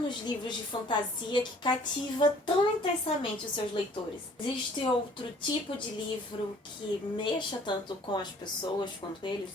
nos livros de fantasia que cativa tão intensamente os seus leitores? Existe outro tipo de livro que mexa tanto com as pessoas quanto eles?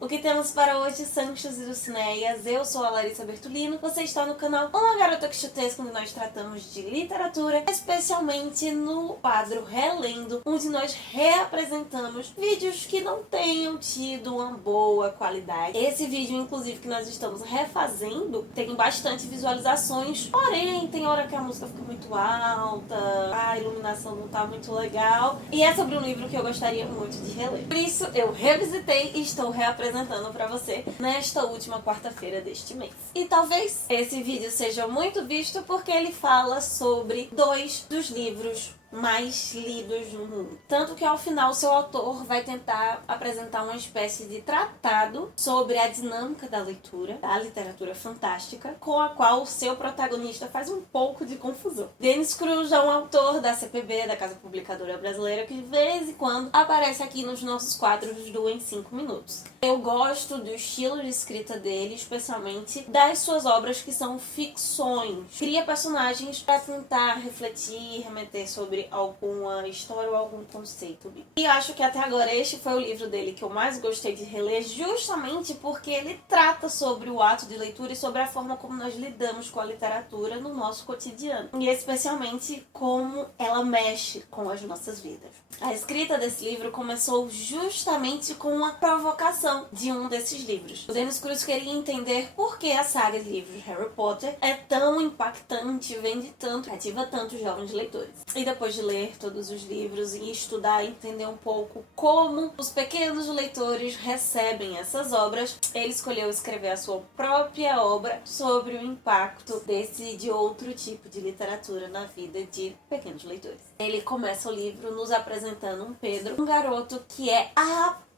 O que temos para hoje, Sanchos e Dulcineias? Eu sou a Larissa Bertolino, você está no canal Uma Garota Quixotesca, onde nós tratamos de literatura, especialmente no quadro Relendo, onde nós reapresentamos vídeos que não tenham tido uma boa qualidade. Esse vídeo, inclusive, que nós estamos refazendo, tem bastante visualizações, porém, tem hora que a música fica muito alta, a iluminação não tá muito legal, e é sobre um livro que eu gostaria muito de reler. Por isso, eu revisitei e estou reapresentando para você nesta última quarta-feira deste mês. E talvez esse vídeo seja muito visto porque ele fala sobre 2 dos livros mais lidos no mundo. Tanto que ao final seu autor vai tentar apresentar uma espécie de tratado sobre a dinâmica da leitura, da literatura fantástica, com a qual o seu protagonista faz um pouco de confusão. Dennis Cruz é um autor da CPB, da Casa Publicadora Brasileira, que de vez em quando aparece aqui nos nossos quadros do Em 5 Minutos. Eu gosto do estilo de escrita dele, especialmente das suas obras que são ficções. Cria personagens para tentar refletir, remeter sobre alguma história ou algum conceito. E acho que até agora este foi o livro dele que eu mais gostei de reler, justamente porque ele trata sobre o ato de leitura e sobre a forma como nós lidamos com a literatura no nosso cotidiano. E especialmente como ela mexe com as nossas vidas. A escrita desse livro começou justamente com uma provocação de um desses livros. O Dennis Cruz queria entender por que a saga de livros de Harry Potter é tão impactante, vende tanto, cativa tanto os jovens leitores. E depois de ler todos os livros e estudar e entender um pouco como os pequenos leitores recebem essas obras, ele escolheu escrever a sua própria obra sobre o impacto desse e de outro tipo de literatura na vida de pequenos leitores. Ele começa o livro nos apresentando um Pedro, um garoto que é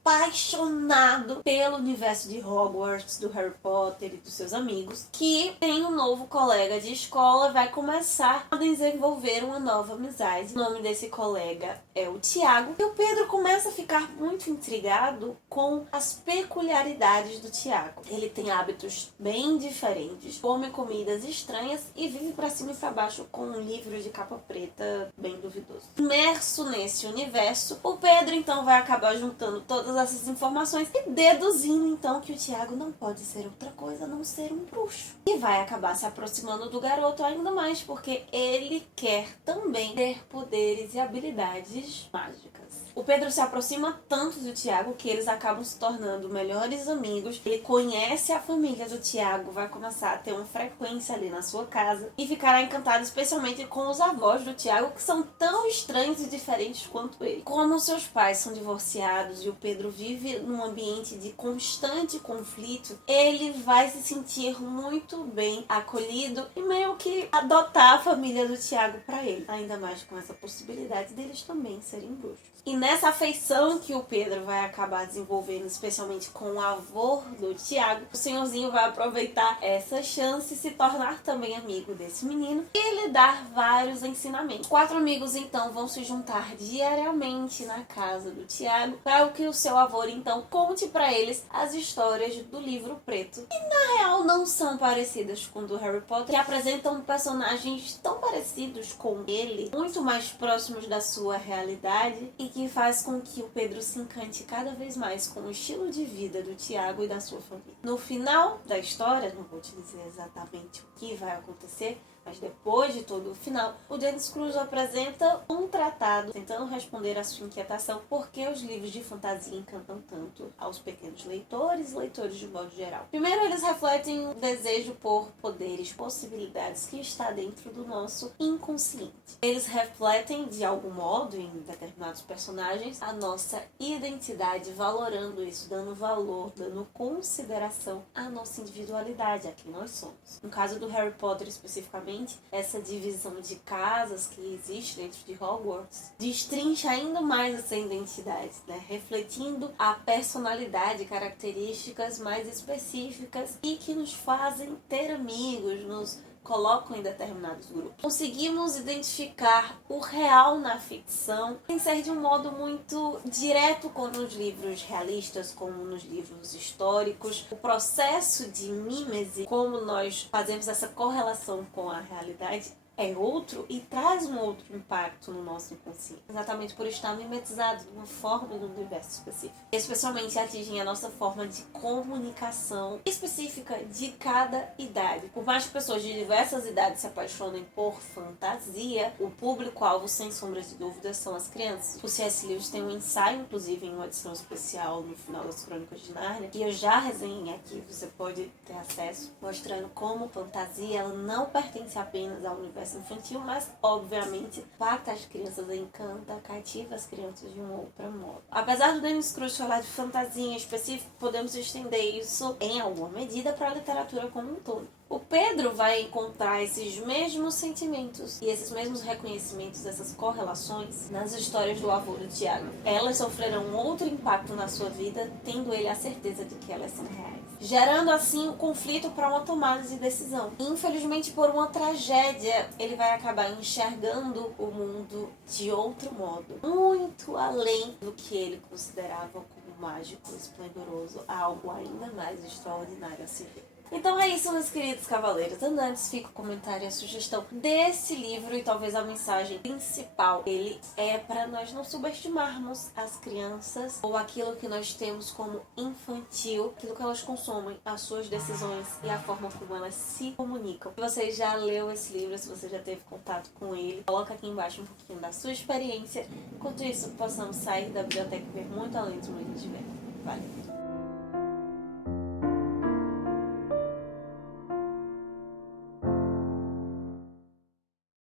apaixonado pelo universo de Hogwarts, do Harry Potter e dos seus amigos, que tem um novo colega de escola e vai começar a desenvolver uma nova amizade. O nome desse colega é o Tiago, e o Pedro começa a ficar muito intrigado com as peculiaridades do Tiago. Ele tem hábitos bem diferentes, come comidas estranhas e vive pra cima e pra baixo com um livro de capa preta bem duvidoso. Imerso nesse universo, o Pedro então vai acabar juntando todas essas informações e deduzindo então que o Tiago não pode ser outra coisa a não ser um bruxo. E vai acabar se aproximando do garoto ainda mais porque ele quer também ter poderes e habilidades mágicas. O Pedro se aproxima tanto do Tiago que eles acabam se tornando melhores amigos. Ele conhece a família do Tiago, vai começar a ter uma frequência ali na sua casa e ficará encantado especialmente com os avós do Tiago, que são tão estranhos e diferentes quanto ele. Como seus pais são divorciados e o Pedro vive num ambiente de constante conflito, ele vai se sentir muito bem acolhido e meio que adotar a família do Tiago para ele. Ainda mais com essa possibilidade deles também serem bruxos. E nessa afeição que o Pedro vai acabar desenvolvendo, especialmente com o avô do Tiago, o senhorzinho vai aproveitar essa chance e se tornar também amigo desse menino e lhe dar vários ensinamentos. 4 amigos então vão se juntar diariamente na casa do Tiago para que o seu avô então conte para eles as histórias do livro preto. E na real não são parecidas com o do Harry Potter, que apresentam personagens tão parecidos com ele, muito mais próximos da sua realidade, e que faz com que o Pedro se encante cada vez mais com o estilo de vida do Tiago e da sua família. No final da história, não vou te dizer exatamente o que vai acontecer, mas depois de todo o final, o Dennis Cruz apresenta um tratado tentando responder à sua inquietação por que os livros de fantasia encantam tanto aos pequenos leitores e leitores de modo geral. Primeiro, eles refletem o desejo por poderes, possibilidades que está dentro do nosso inconsciente. Eles refletem, de algum modo, em determinados personagens, a nossa identidade, valorando isso, dando valor, dando consideração à nossa individualidade, a quem nós somos. No caso do Harry Potter especificamente, essa divisão de casas que existe dentro de Hogwarts destrincha ainda mais essa identidade, né? Refletindo a personalidade, características mais específicas e que nos fazem ter amigos, nos colocam em determinados grupos. Conseguimos identificar o real na ficção sem ser de um modo muito direto como nos livros realistas, como nos livros históricos. O processo de mímese, como nós fazemos essa correlação com a realidade, é outro e traz um outro impacto no nosso inconsciente. Exatamente por estar mimetizado de uma forma de um universo específico. Especialmente atingem a nossa forma de comunicação específica de cada idade. Por mais que pessoas de diversas idades se apaixonem por fantasia, o público-alvo, sem sombra de dúvida, são as crianças. O C.S. Lewis tem um ensaio, inclusive, em uma edição especial no final das Crônicas de Nárnia, que eu já resenhei aqui, você pode ter acesso, mostrando como fantasia ela não pertence apenas ao universo infantil, mas obviamente impacta as crianças, encanta, cativa as crianças de um outro modo. Apesar do Dennis Cruz falar de fantasia em específico, podemos estender isso em alguma medida para a literatura como um todo. O Pedro vai encontrar esses mesmos sentimentos e esses mesmos reconhecimentos, essas correlações nas histórias do avô do Tiago. Elas sofrerão outro impacto na sua vida, tendo ele a certeza de que elas são reais, gerando assim o conflito para uma tomada de decisão. Infelizmente, por uma tragédia, ele vai acabar enxergando o mundo de outro modo, muito além do que ele considerava como mágico, esplendoroso, algo ainda mais extraordinário a se ver. Então é isso, meus queridos cavaleiros. Antes fica o comentário e a sugestão desse livro e talvez a mensagem principal. Ele é para nós não subestimarmos as crianças ou aquilo que nós temos como infantil, aquilo que elas consomem, as suas decisões e a forma como elas se comunicam. Se você já leu esse livro, se você já teve contato com ele, coloca aqui embaixo um pouquinho da sua experiência. Enquanto isso, possamos sair da biblioteca e ver muito além do mundo de ver. Valeu!